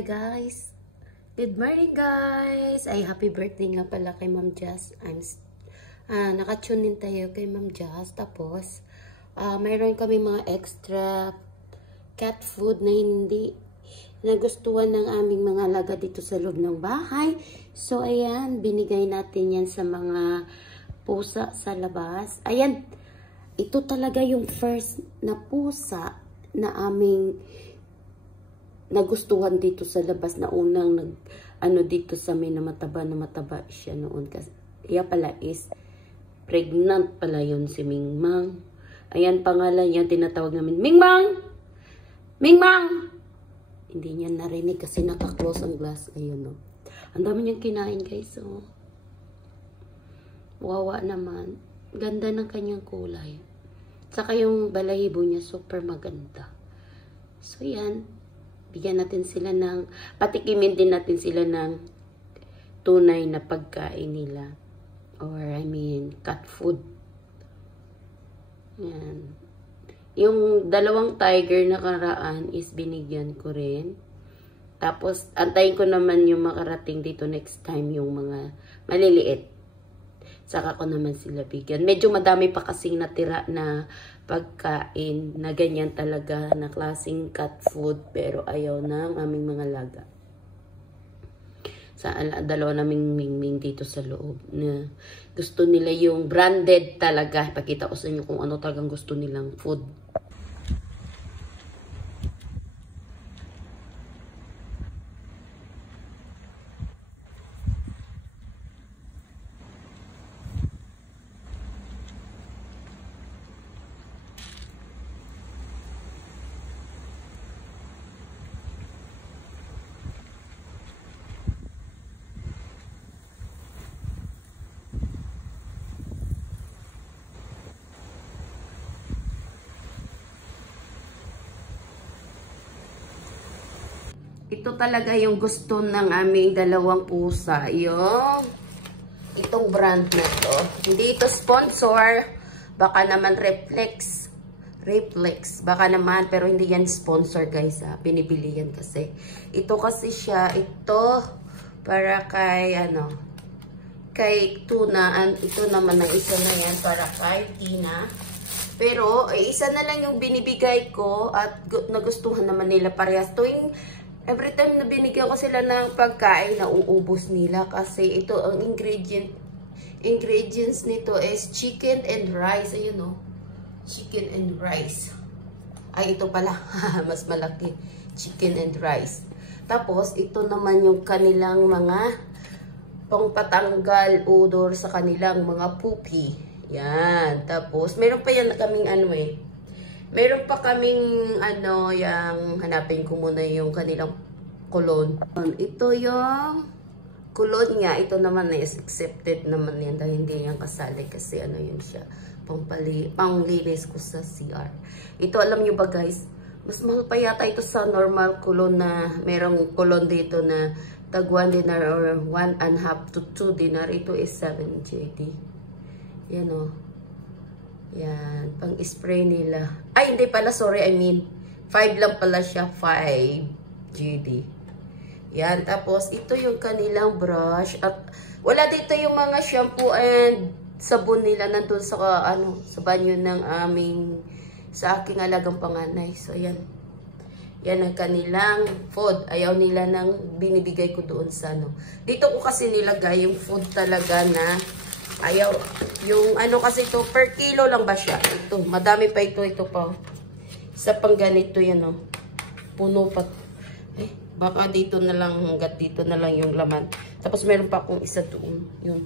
Hi guys! Good morning guys! Ay, happy birthday nga pala kay Ma'am Jazz. Naka-tune in tayo kay Ma'am Jazz. Tapos, mayroon kami mga extra cat food na hindi nagustuhan ng aming mga alaga dito sa loob ng bahay. So, ayan, binigay natin yan sa mga pusa sa labas. Ayan, ito talaga yung first na pusa na aming nagustuhan dito sa labas na unang dito sa may na mataba siya noon kasi iya pala is pregnant pala yun si Mingmang. Ayan pangalan niya, tinatawag namin Mingmang! Mingmang! Hindi niya narinig kasi naka-close ang glass. Ayun, no. Ang dami niyang kinain guys, oh. Wawa naman. Ganda ng kanyang kulay. Saka yung balahibo niya super maganda. So yan, bigyan natin sila ng, patikimin din natin sila ng tunay na pagkain nila. Or I mean, cat food. Yan. Yung dalawang tiger na karaan is binigyan ko rin. Tapos, antayin ko naman yung makarating dito next time yung mga maliliit. Saka ko naman sila bigyan. Medyo madami pa kasing natira na pagkain na ganyan talaga na klaseng cat food. Pero ayaw ng aming mga laga. Sa dalawa naming Mingming dito sa loob. Na gusto nila yung branded talaga. Pakita ko sa inyo kung ano talagang gusto nilang food. Ito talaga yung gusto ng aming dalawang pusa. Itong brand na to. Hindi ito sponsor. Baka naman Reflex. Baka naman. Pero hindi yan sponsor guys. Binibili yan kasi. Ito kasi siya. Ito para kay kay Tuna. Ito naman ang isa na yan para kay Tina. Pero isa na lang yung binibigay ko. At nagustuhan naman nila parehas. Every time na binigyan ko sila ng pagkain, nauubos nila kasi ito ang ingredients nito is chicken and rice. Ayun, oh. Chicken and rice. Ay, ito pala. Mas malaki. Chicken and rice. Tapos, ito naman yung kanilang mga pangpatanggal odor sa kanilang mga poopy. Yan. Tapos, meron pa yan kaming meron pa kaming yung hanapin ko muna yung kanilang kulon. Ito yung kulon niya. Ito naman is accepted naman yan dahil hindi yan kasali kasi yun siya. Panglinis ko sa CR. Ito alam nyo ba guys, mas mahal pa yata ito sa normal kulon na merong kulon dito na tag 1 dinar or 1.5 to 2 dinar. Ito is 7 JD. Yan o. Yan, pang-spray nila. Ay, hindi pala, sorry, 5 lang pala siya, 5 GD. Yan, tapos ito yung kanilang brush. At wala dito yung mga shampoo and sabon nila nandun sa, sa banyo ng sa aking alagang panganay. So, yan. Yan ang kanilang food. Ayaw nila nang binibigay ko doon sa Dito ko kasi nilagay yung food talaga na ayaw. Yung kasi ito, per kilo lang ba siya? Ito, madami pa ito pa. Isa pang ganito yan, oh. Puno pa. Baka dito na lang, hanggat dito na lang yung laman. Tapos meron pa akong isa doon. Yun.